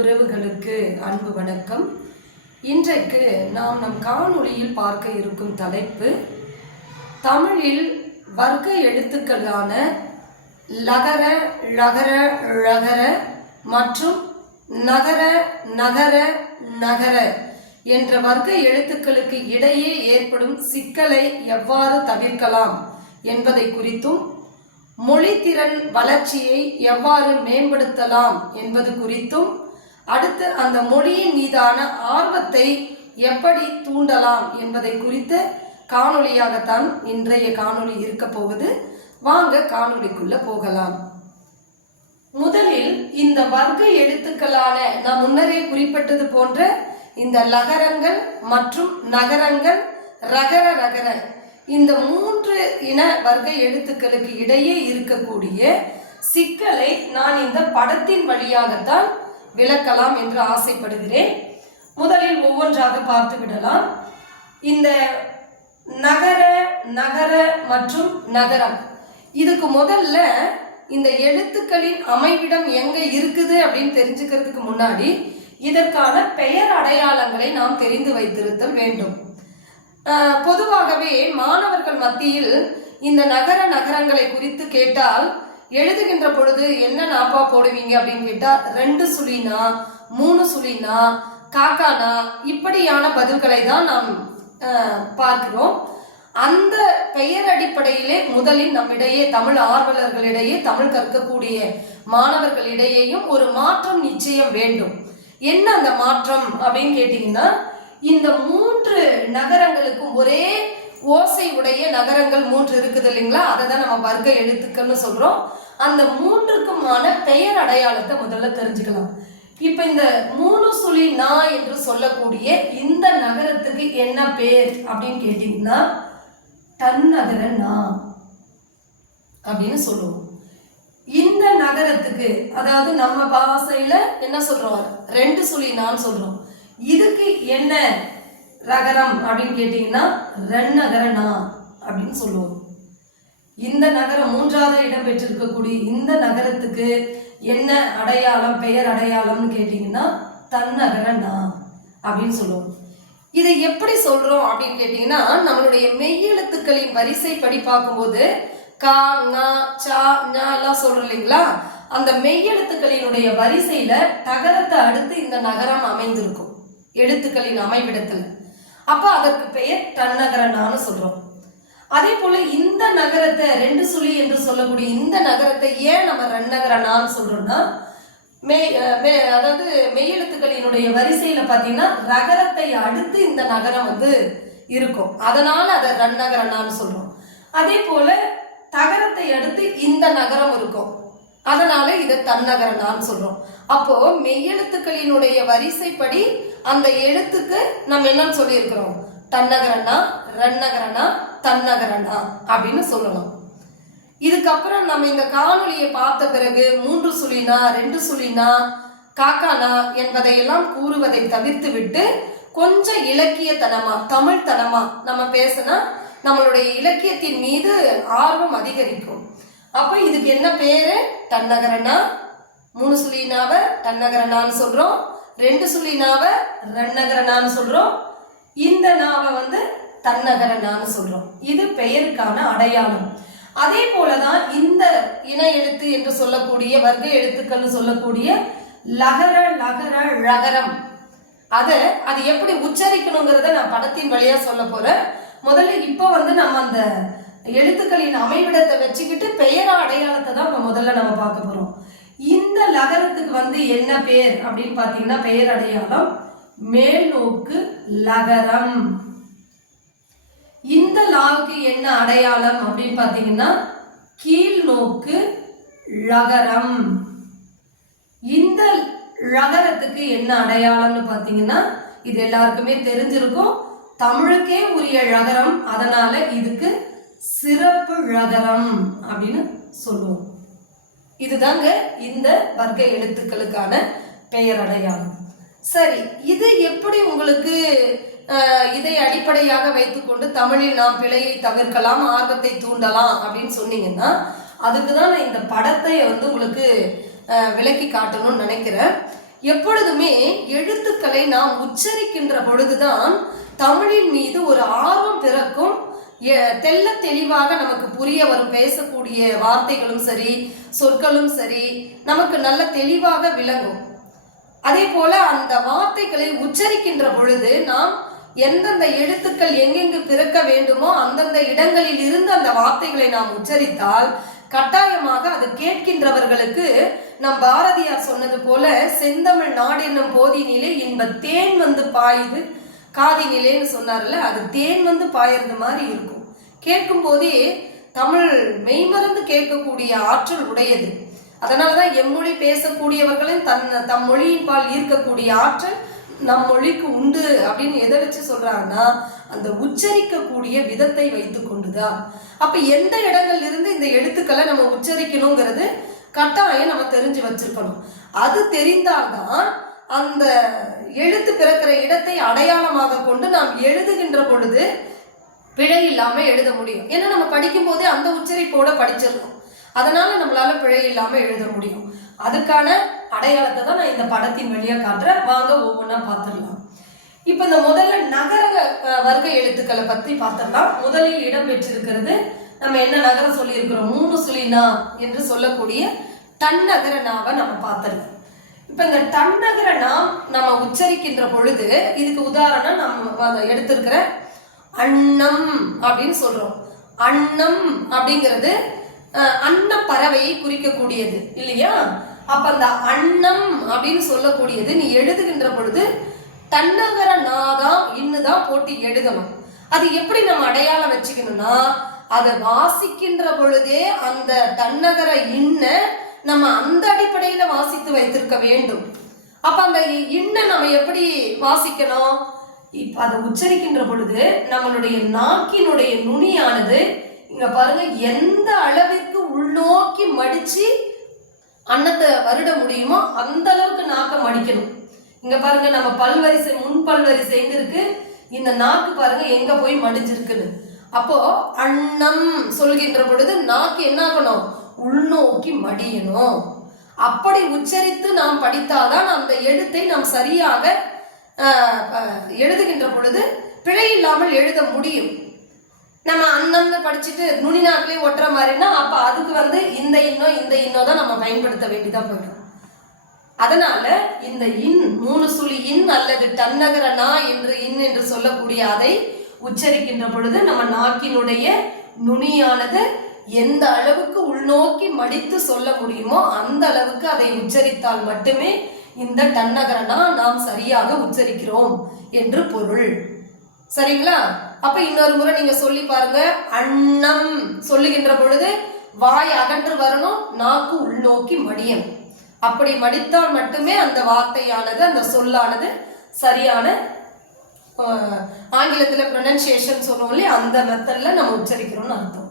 உறவுகளுக்கு அன்பு வணக்கம். இன்றைக்கு நாம் நம் காணொளியில் பார்க்க இருக்கும் தலைப்பு தமிழில் வர்க்க எழுத்துக்களான லகர, ழகர, ழகர மற்றும் நகர, நகர, நகர என்ற வர்க்க எழுத்துக்களுக்கு இடையே ஏற்படும் சிக்கலை எவ்வாறு தவிர்க்கலாம் என்பதை குறித்தும், மொழித்திறன் வளர்ச்சியை எவ்வாறு மேம்படுத்தலாம் என்பது குறித்தும், அடுத்து அந்த மொழியின் மீதான ஆர்வத்தை எப்படி தூண்டலாம் என்பதை குறித்த காணொளியாகத்தான் இன்றைய காணொளி இருக்க போகுது. வாங்க காணொளிக்குள்ள போகலாம். முதலில் இந்த வர்க்க எழுத்துக்களான நான் முன்னரே குறிப்பிட்டது போன்ற இந்த லகரங்கள் மற்றும் நகரங்கள், ரகர, ரகர, இந்த மூன்று இன வர்க்க எழுத்துக்களுக்கு இடையே இருக்கக்கூடிய சிக்கலை நான் இந்த படத்தின் வழியாகத்தான் விளக்கலாம் என்று ஆசைப்படுகிறேன். முதலில் ஒவ்வொன்றாக பார்த்து விடலாம். இந்த நகர, நகர மற்றும் நகரம், இதுக்கு முதல்ல இந்த எழுத்துக்களின் அமைவிடம் எங்க இருக்குது அப்படின்னு தெரிஞ்சுக்கிறதுக்கு முன்னாடி இதற்கான பெயர் அடையாளங்களை நாம் தெரிந்து வைத்திருத்தல் வேண்டும். பொதுவாகவே மாணவர்கள் மத்தியில் இந்த நகர நகரங்களை குறித்து கேட்டால் எழுதுகின்ற பொழுது என்ன நாப்பா போடுவீங்க அப்படின்னு கேட்டா 2 சுழினா, 3 சுழினா, காக்கானா, இப்படியான பதில்களை தான் நாம் பார்க்கிறோம். அந்த பெயர் அடிப்படையிலே முதலில் நம்மிடையே, தமிழ் ஆர்வலர்களிடையே, தமிழ் கற்கக்கூடிய மாணவர்களிடையேயும் ஒரு மாற்றம் நிச்சயம் வேண்டும். என்ன அந்த மாற்றம் அப்படின்னு கேட்டீங்கன்னா, இந்த 3 நகரங்களுக்கும் ஒரே ஓசை உடைய நகரங்கள் 3 இருக்குது இல்லைங்களா, அதை தான் நம்ம வர்க்க எழுத்துக்கள்னு சொல்றோம். அந்த 3க்குமான பெயர் அடையாளத்தை முதல்ல தெரிஞ்சுக்கலாம். இப்ப இந்த 3 சுழி நா என்று சொல்லக்கூடிய இந்த நகரத்துக்கு என்ன பேர் அப்படின்னு கேட்டீங்கன்னா, தன்னகர நா அப்படின்னு சொல்லுவோம். இந்த நகரத்துக்கு, அதாவது நம்ம பாசையில என்ன சொல்றோம், 2 சுழி நான்னு சொல்றோம். இதுக்கு என்ன ரகரம் அப்படின்னு கேட்டீங்கன்னா ரென்னகரனா அப்படின்னு சொல்லுவோம். இந்த நகரம் 3வது இடம் பெற்றிருக்கக்கூடிய இந்த நகரத்துக்கு என்ன அடையாளம், பெயர் அடையாளம்னு கேட்டீங்கன்னா தன்னகரனா அப்படின்னு சொல்லுவோம். இதை எப்படி சொல்றோம் அப்படின்னு கேட்டீங்கன்னா, நம்மளுடைய மெய்யெழுத்துக்களின் வரிசைப்படி பார்க்கும்போது கா, ங, சா, ஞ எல்லாம் சொல்றோம் இல்லைங்களா, அந்த மெய்யெழுத்துக்களினுடைய வரிசையில தகரத்தை அடுத்து இந்த நகரம் அமைந்திருக்கும் எழுத்துக்களின் அமைவிடத்துல. அப்ப அதற்கு பெயர் தன்னகரனான்னு சொல்றோம். அதே போல இந்த நகரத்தை 2 சுழி என்று சொல்லக்கூடிய இந்த நகரத்தை ஏன் நம்ம ரென்னகரனான்னு சொல்றோம்னா, அதாவது மெய்யெழுத்துக்களினுடைய வரிசையில பாத்தீங்கன்னா ரகரத்தை அடுத்து இந்த நகரம் இருக்கும், அதனால அதை ரென்னகரனான்னு சொல்றோம். அதே போல தகரத்தை அடுத்து இந்த நகரம் இருக்கும், அதனால இதை தன்னகரனான்னு சொல்றோம். அப்போ மெய்யெழுத்துக்களினுடைய வரிசைப்படி அந்த எழுத்துக்கு நம்ம என்னன்னு சொல்லியிருக்கிறோம், தன்னகரனா, ரென்னகரனா, தன்னகரனா அப்படின்னு சொல்லலாம். இதுக்கப்புறம் நம்ம இந்த காணொலியை பார்த்த பிறகு 3 சுழினா, 2 சுழினா, காக்கானா என்பதையெல்லாம் கூறுவதை தவிர்த்து விட்டு கொஞ்சம் இலக்கியத்தனமா, தமிழ் தனமா நம்ம பேசினா நம்மளுடைய இலக்கியத்தின் மீது ஆர்வம் அதிகரிக்கும். அப்ப இதுக்கு என்ன பேரு, தன்னகரனா. 3 சுழினாவை தன்னகரனான்னு சொல்றோம், 2 சுழினாவை ரென்னகரனான்னு சொல்றோம், இந்த நாவை தன்னகரனான்னு சொல்றோம். இது பெயருக்கான அடையாளம். அதே போலதான் இந்த இன எழுத்து என்று சொல்லக்கூடிய வர்க்க எழுத்துக்கள் சொல்லக்கூடிய லகர, லகர, ழகரம், அது எப்படி உச்சரிக்கணுங்கிறத நான் படத்தின் வழியா சொல்ல போறேன். முதல்ல இப்ப நம்ம அந்த எழுத்துக்களின் அமைவிடத்தை வச்சுக்கிட்டு பெயர் அடையாளத்தை தான் முதல்ல நம்ம பார்க்க போறோம். இந்த லகரத்துக்கு என்ன பேர் அப்படின்னு பாத்தீங்கன்னா, பெயர் அடையாளம் மேல் நோக்கு லகரம். இந்த லாவுக்கு என்ன அடையாளம் அப்படின்னு பாத்தீங்கன்னா கீழ் நோக்கு ழகரம். இந்த ழகரத்துக்கு என்ன அடையாளம்னு பாத்தீங்கன்னா, இது எல்லாருக்குமே தெரிஞ்சிருக்கும், தமிழுக்கே உரிய ழகரம், அதனால இதுக்கு சிறப்பு ழகரம் அப்படின்னு சொல்லுவோம். இதுதாங்க இந்த வர்க்க எழுத்துக்களுக்கான பெயர் அடையாளம். சரி, இது எப்படி உங்களுக்கு இதை அடிப்படையாக வைத்துக்கொண்டு தமிழில் நாம் பிழையை தவிர்க்கலாம், ஆர்வத்தை தூண்டலாம் அப்படின்னு சொன்னீங்கன்னா, அதுக்கு தான் நான் இந்த படத்தை உங்களுக்கு விளக்கி காட்டணும்னு நினைக்கிறேன். எப்பொழுதுமே எழுத்துக்களை நாம் உச்சரிக்கின்ற பொழுதுதான் தமிழின் மீது ஒரு ஆர்வம் பிறக்கும். தெல்ல தெளிவாக நமக்கு புரிய வரும். பேசக்கூடிய வார்த்தைகளும் சரி, சொற்களும் சரி, நமக்கு நல்ல தெளிவாக விளங்கும். அதே போல அந்த வார்த்தைகளை உச்சரிக்கின்ற பொழுது நாம் எந்தெந்த எழுத்துக்கள் எங்கெங்கு பிறக்க வேண்டுமோ அந்தந்த இடங்களில் இருந்து அந்த வார்த்தைகளை நாம் உச்சரித்தால் கட்டாயமாக அது கேட்கின்றவர்களுக்கு நம் பாரதியார் சொன்னது போல செந்தமிழ் நாடு என்னும் போதினிலே இன்ப தேன் வந்து பாயுது காதினிலேன்னு சொன்னார்ல, அது தேன் வந்து பாயறது மாதிரி இருக்கும். கேட்கும் போதே தமிழ் மெய்மறந்து கேட்கக்கூடிய ஆற்றல் உடையது. அதனாலதான் எம்மொழி பேசக்கூடியவர்களும் தம் மொழியின் பால் ஈர்க்கக்கூடிய ஆற்றல் நம் மொழிக்கு உண்டு அப்படின்னு எதை வச்சு சொல்றாங்கன்னா அந்த உச்சரிக்கக்கூடிய விதத்தை வைத்து கொண்டுதான். அப்ப எந்த இடங்கள்ல இருந்து இந்த எழுத்துக்களை நம்ம உச்சரிக்கணுங்கிறது கட்டாயம் நம்ம தெரிஞ்சு வச்சிருக்கணும். அது தெரிந்தால்தான் அந்த எழுத்து பிறக்கிற இடத்தை அடையாளமாக கொண்டு நாம் எழுதுகின்ற பொழுது பிழை இல்லாம எழுத முடியும். ஏன்னா நம்ம படிக்கும் போதே அந்த உச்சரிப்போட படிச்சிடணும். அதனால நம்மளால பிழை இல்லாம எழுத முடியும். அதுக்கான அடையாளத்தை தான் நான் இந்த படத்தின் வழியா காட்டுறேன். வாங்க ஒவ்வொன்றா பார்த்துடலாம். இப்ப இந்த முதல்ல நகர வர்க்க எழுத்துக்களை பத்தி பார்த்துடலாம். முதலில் இடம் பெற்றிருக்கிறது நம்ம என்ன நகரம் சொல்லி இருக்கிறோம், 3 சுழி நா என்று சொல்லக்கூடிய தன்னகர நாவை நம்ம பார்த்துடலாம். இப்ப இந்த தன்னகர நாம் நம்ம உச்சரிக்கின்ற பொழுது இதுக்கு உதாரணம் நம்ம எடுத்திருக்கிற அன்னம் அப்படின்னு சொல்றோம். அன்னம் அப்படிங்கிறது அன்ன பறவையை குறிக்கக்கூடியது இல்லையா? அப்ப அந்த அன்னம் அப்படின்னு சொல்லக்கூடியது நீ எழுதுகின்ற பொழுது தன்னகர நாதான் இன்னுதான் போட்டு எழுதணும். அது எப்படி நம்ம அடையாளம் வச்சுக்கணும்னா அதை வாசிக்கின்ற பொழுதே அந்த தன்னகர இன்ன நம்ம அந்த அடிப்படையில வாசித்து வைத்திருக்க வேண்டும். அப்ப அந்த இன்ன நம்ம எப்படி வாசிக்கணும்? இப்ப அதை உச்சரிக்கின்ற பொழுது நம்மளுடைய நாக்கினுடைய நுனியானது இங்க பாருங்க எந்த அளவிற்கு உள்நோக்கி மடிச்சு அன்னத்தை வருட முடியுமோ அந்த அளவுக்கு நாக்க மடிக்கணும். இங்க பாருங்க நம்ம பல்வரிசை முன் பல்வரிசை எங்க இருக்கு, இந்த நாக்கு பாருங்க எங்க போய் மடிஞ்சிருக்குன்னு. அப்போ அன்னம் சொல்கின்ற பொழுது நாக்கு என்ன ஆகணும், உள்நோக்கி மடியணும். அப்படி உச்சரித்து நாம் படித்தாதான் அந்த எழுத்தை நாம் சரியாக எழுதுகின்ற பொழுது பிழை இல்லாமல் எழுத முடியும். நம்ம அன்னம்னு படிச்சுட்டு நுனி நாக்கிலே ஒட்டுற மாதிரினா அப்ப அதுக்கு இந்த இன்னோ தான் நம்ம பயன்படுத்த வேண்டியதா போயிடும். அதனால இந்த இன் 3 சுழி இன் அல்லது தன்னகர நா என்று சொல்லக்கூடிய அதை உச்சரிக்கின்ற பொழுது நம்ம நாக்கினுடைய நுனியானது எந்த அளவுக்கு உள்நோக்கி மடித்து சொல்ல முடியுமோ அந்த அளவுக்கு அதை உச்சரித்தால் மட்டுமே இந்த தன்னகரனா நாம் சரியாக உச்சரிக்கிறோம் என்று பொருள். சரிங்களா? அப்ப இன்னொரு முறை நீங்க சொல்லி பாருங்க. அன்னம் சொல்லுகின்ற பொழுது வாய் அகன்று வரணும், நாக்கு உள்நோக்கி மடியணும். அப்படி மடித்தால் மட்டுமே அந்த வார்த்தையானது அந்த சொல்லானது சரியான ஆங்கிலத்துல ப்ரொனன்சியேஷன் சொல்லுவோம் இல்லையா, அந்த மெத்தட்ல நம்ம உச்சரிக்கிறோம்னு அர்த்தம்.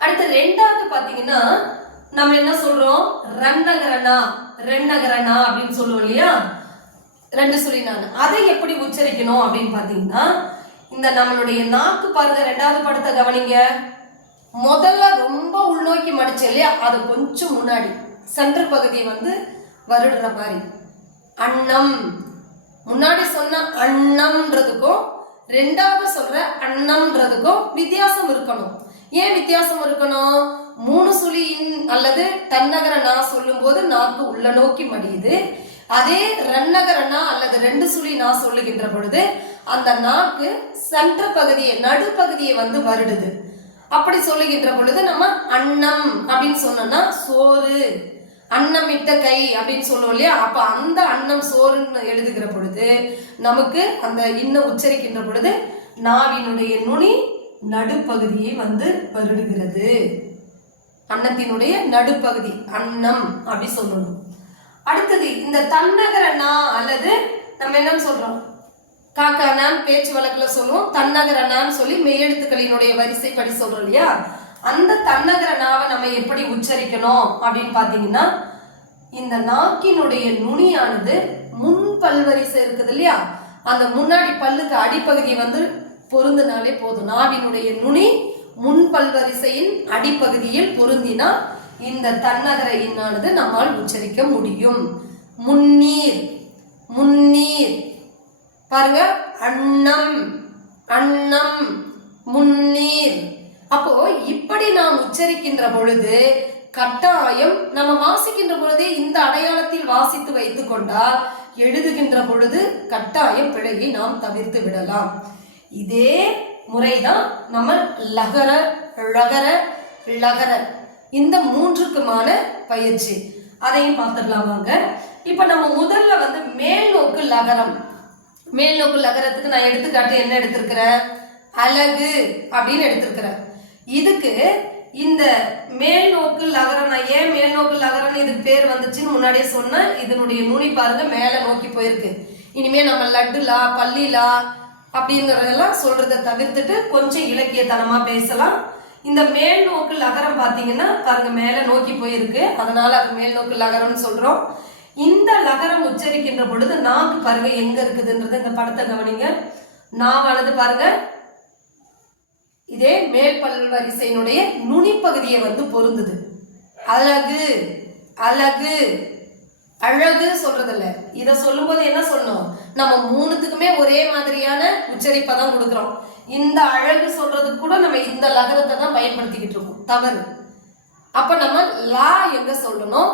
அடுத்து ரெண்டாவது பாத்தீங்கன்னா நம்ம என்ன சொல்றோம், ரன்னகரனா ரென்னகரனா அப்படின்னு சொல்லுவோம் இல்லையா, 2 சுழி நான். அதை எப்படி உச்சரிக்கணும் அப்படின்னு பாத்தீங்கன்னா இந்த நம்மளுடைய நாக்கு பாருங்க, 2வது படத்தை கவனிங்க. முதல்ல ரொம்ப உள்நோக்கி மடிச்சு இல்லையா, அது கொஞ்சம் முன்னாடி சென்டர் பகுதியை வருடுற மாதிரி அன்னம். முன்னாடி சொன்ன அன்னம்ன்றதுக்கும் 2வது சொல்ற அன்னம்ன்றதுக்கும் வித்தியாசம் இருக்கணும். ஏன் வித்தியாசம் இருக்கணும்? 3 சுழி அல்லது தன்னகர நா சொல்லும் போது நாக்கு உள்ள நோக்கி மடியுது. அதே ரன்னகரனா அல்லது 2 சுழி நா சொல்லுகின்ற பொழுது அந்த நாக்கு சென்டர் பகுதியை நடுப்பகுதியை வருடுது. அப்படி சொல்லுகின்ற பொழுது நம்ம அன்னம் அப்படின்னு சொன்னோம்னா சோறு, அன்னமிட்ட கை அப்படின்னு சொல்லுவோம் இல்லையா. அப்ப அந்த அன்னம் சோறுன்னு எழுதுகிற பொழுது நமக்கு அந்த இன்னும் உச்சரிக்கின்ற பொழுது நாவினுடைய நுனி நடுப்பகுதியை வருடுகிறது. அன்னத்தினுடைய நடுப்பகுதி அன்னம் அப்படி சொல்லணும். அடுத்தது இந்த தன்னகர நா அல்லது நம்ம என்ன சொல்றோம், காக்கானான் பேச்சு வழக்குல சொல்லுவோம், தன்னகரனான்னு சொல்லி மெய்யெழுத்துக்களினுடைய வரிசைப்படி சொல்றோம் இல்லையா. அந்த தன்னகர நாவை நம்ம எப்படி உச்சரிக்கணும் அப்படின்னு பாத்தீங்கன்னா இந்த நாக்கினுடைய நுனியானது முன் பல்வரிசை இருக்குது இல்லையா, அந்த முன்னாடி பல்லுக்கு அடிப்பகுதி பொருந்தினாலே போதும். நாவினுடைய நுனி முன் பல்வரிசையின் அடிப்பகுதியில் பொருந்தினா இந்த தன்னகர இன்னானது நம்மால் உச்சரிக்க முடியும். முன்னீர், முன்னீர். பாருங்க, அன்னம், அன்னம், முன்னீர். அப்போ இப்படி நாம் உச்சரிக்கின்ற பொழுது கட்டாயம் நம்ம வாசிக்கின்ற பொழுதே இந்த அடையாளத்தில் வாசித்து வைத்துக் கொண்டால் எழுதுகின்ற பொழுது கட்டாயம் பிழையை நாம் தவிர்த்து விடலாம். இதே முறைதான் நம்ம லகர, ழகர, லகர இந்த மூன்றுக்குமான பயிற்சி. அதையும் பார்த்துடலாம் வாங்க. இப்ப நம்ம முதல்ல மேல் நோக்கு லகரம். மேல் நோக்கு லகரத்துக்கு நான் எடுத்துக்காட்டு என்ன எடுத்திருக்கிறேன்? அலகு அப்படின்னு எடுத்திருக்கிறேன். இதுக்கு இந்த மேல் நோக்கு லகரம், நான் ஏன் மேல் நோக்கு லகரம் இதுக்கு பேர் வந்துச்சுன்னு முன்னாடியே சொன்னேன். இதனுடைய நுனி பாருங்க மேல நோக்கி போயிருக்கு. இனிமே நம்ம லட்டுலா, பள்ளிலா அப்படிங்கிறதெல்லாம் சொல்றதை தவிர்த்துட்டு கொஞ்சம் இலக்கியத்தனமா பேசலாம். இந்த மேல் நோக்கு லகரம் பார்த்தீங்கன்னா பாருங்க மேல நோக்கி போயிருக்கு, அதனால அது மேல் நோக்கு லகரம்னு சொல்றோம். இந்த லகரம் உச்சரிக்கின்ற பொழுது நாக்கு பாருங்க எங்க இருக்குதுன்றது இந்த படத்தை கவனிங்க. நாவானது பாருங்க இதே மேல் பல் வரிசையினுடைய நுனி பகுதியை பொருந்துது. அழகு, அழகு, அழகு சொல்றதில்ல. இதை சொல்லும் போது என்ன சொல்லணும்? நம்ம மூணுத்துக்குமே ஒரே மாதிரியான உச்சரிப்பை தான் கொடுக்குறோம். இந்த அழகு சொல்றதுக்கு கூட நம்ம இந்த லகரத்தை தான் பயன்படுத்திக்கிட்டு இருக்கோம், தவறு. அப்ப நம்ம லா எங்க சொல்லணும்,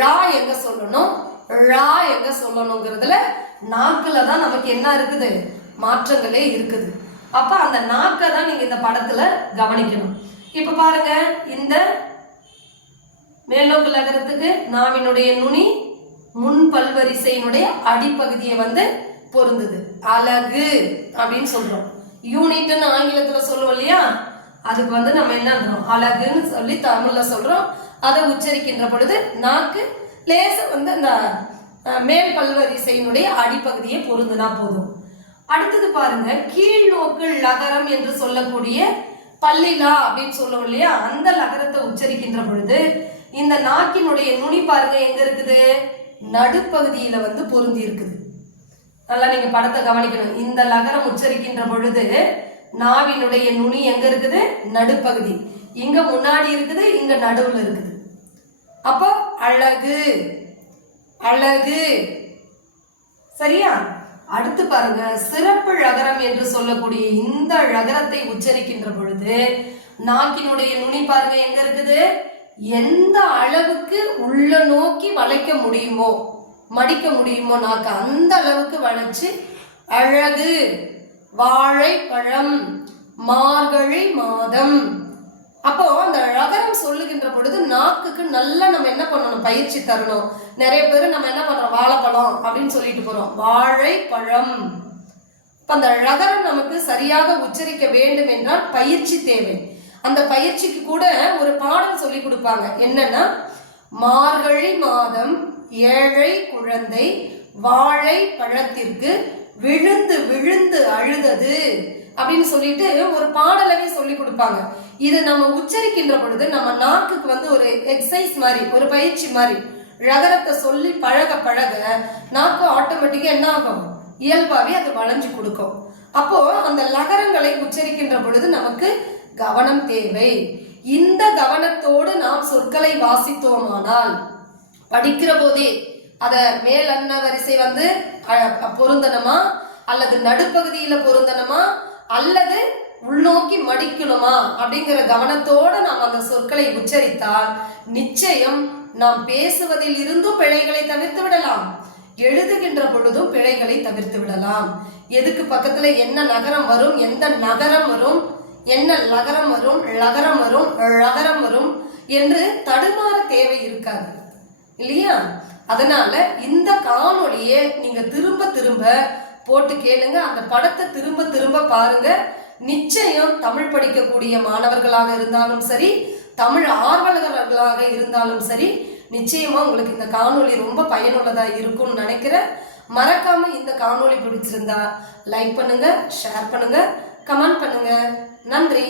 ழா எங்க சொல்லணும், ழா எங்க சொல்லணுங்கிறதுல நாக்குல தான் நமக்கு என்ன இருக்குது, மாற்றங்களே இருக்குது. அப்ப அந்த நாக்கை தான் நீங்க இந்த படத்துல கவனிக்கணும். இப்ப பாருங்க, இந்த மேல்நோக்கு லகரத்துக்கு நாவினுடைய நுனி முன் பல்வரிசையினுடைய அடிப்பகுதியை பொருந்தது. அழகு அப்படின்னு சொல்றோம். யூனிட்னு ஆங்கிலத்துல சொல்லுவோம் இல்லையா, அதுக்கு நம்ம என்ன அழகுன்னு சொல்லி தமிழ்ல சொல்றோம். அதை உச்சரிக்கின்ற பொழுது நாக்கு லேச அந்த மேல் பல்வரிசையினுடைய அடிப்பகுதியை பொருந்துனா போதும். அடுத்தது பாருங்க, கீழ் நோக்கு லகரம் என்று சொல்லக்கூடிய பல்லிலா அப்படின்னு சொல்லுவோம் இல்லையா, அந்த லகரத்தை உச்சரிக்கின்ற பொழுது இந்த நாக்கினுடைய நுனி பாருங்க எங்க இருக்குது, நடுப்பகுதியில பொருந்தி இருக்குது. நல்லா நீங்க படத்தை கவனிக்கணும். இந்த லகரம் உச்சரிக்கின்ற பொழுது நாவினுடைய நுனி எங்க இருக்குது, நடுப்பகுதி. இங்க முன்னாடி இருக்குது, இங்க நடுவுல இருக்குது. அப்போ அழகு, அழகு. சரியா? அடுத்து பாருங்க, சிறப்பு ழகரம் என்று சொல்லக்கூடிய இந்த ழகரத்தை உச்சரிக்கின்ற பொழுது நாக்கினுடைய நுனி பாருங்க எங்க இருக்குது, எந்த அளவுக்கு உள்ள நோக்கி வளைக்க முடியுமோ, மடிக்க முடியுமோ நாக்கு அந்த அளவுக்கு வளைச்சு அழகு, வாழைப்பழம், மார்கழி மாதம். அப்போ அந்த ழகரம் சொல்லுகின்ற பொழுது நாக்குக்கு நல்லா நம்ம என்ன பண்ணணும், பயிற்சி தரணும். நிறைய பேர் நம்ம என்ன பண்றோம், வாழைப்பழம் அப்படின்னு சொல்லிட்டு போறோம், வாழைப்பழம். இப்ப அந்த ழகரம் நமக்கு சரியாக உச்சரிக்க வேண்டும் என்றால் பயிற்சி தேவை. அந்த பயிற்சிக்கு கூட ஒரு பாடல் சொல்லி கொடுப்பாங்க. என்னன்னா, மார்கழி மாதம் ஏழை குழந்தை வாழை பழத்திற்கு விழுந்து விழுந்து அழுதது அப்படின்னு சொல்லிட்டு ஒரு பாடலவே சொல்லி கொடுப்பாங்க. இது நம்ம உச்சரிக்கின்ற பொழுது நம்ம நாக்குக்கு ஒரு எக்ஸசைஸ் மாதிரி, ஒரு பயிற்சி மாதிரி. ழகரத்தை சொல்லி பழக பழக நாக்கு ஆட்டோமேட்டிக்கா என்ன ஆகும், இயல்பாவே அது வளைஞ்சு கொடுக்கும். அப்போ அந்த லகரங்களை உச்சரிக்கின்ற பொழுது நமக்கு கவனம் தேவை. இந்த கவனத்தோடு நாம் சொற்களை வாசித்தோமானால் படிக்கிற போதே அத மேல் அன்ன வரிசை பொருந்தனமா, அல்லது நடுப்பகுதியில பொருந்தனமா, அல்லது உள்நோக்கி மடிக்கணுமா அப்படிங்கிற கவனத்தோட நாம் அந்த சொற்களை உச்சரித்தால் நிச்சயம் நாம் பேசுவதில் இருந்தும் பிழைகளை தவிர்த்து விடலாம், எழுதுகின்ற பொழுதும் பிழைகளை தவிர்த்து விடலாம். எதுக்கு பக்கத்துல என்ன நகரம் வரும், எந்த நகரம் வரும், என்ன லகரம் வரும், லகரம் வரும், ழகரம் வரும் என்று தடுமாற தேவை இருக்காது இல்லையா? அதனால இந்த காணொளியை நீங்க திரும்ப திரும்ப போட்டு கேளுங்க, அந்த படத்தை திரும்ப திரும்ப பாருங்க. நிச்சயம் தமிழ் படிக்கக்கூடிய மாணவர்களாக இருந்தாலும் சரி, தமிழ் ஆர்வலர்களாக இருந்தாலும் சரி, நிச்சயமா உங்களுக்கு இந்த காணொளி ரொம்ப பயனுள்ளதா இருக்கும்னு நினைக்கிறேன். மறக்காம இந்த காணொளி பிடிச்சிருந்தா லைக் பண்ணுங்க, ஷேர் பண்ணுங்க, கமெண்ட் பண்ணுங்க. நன்றி.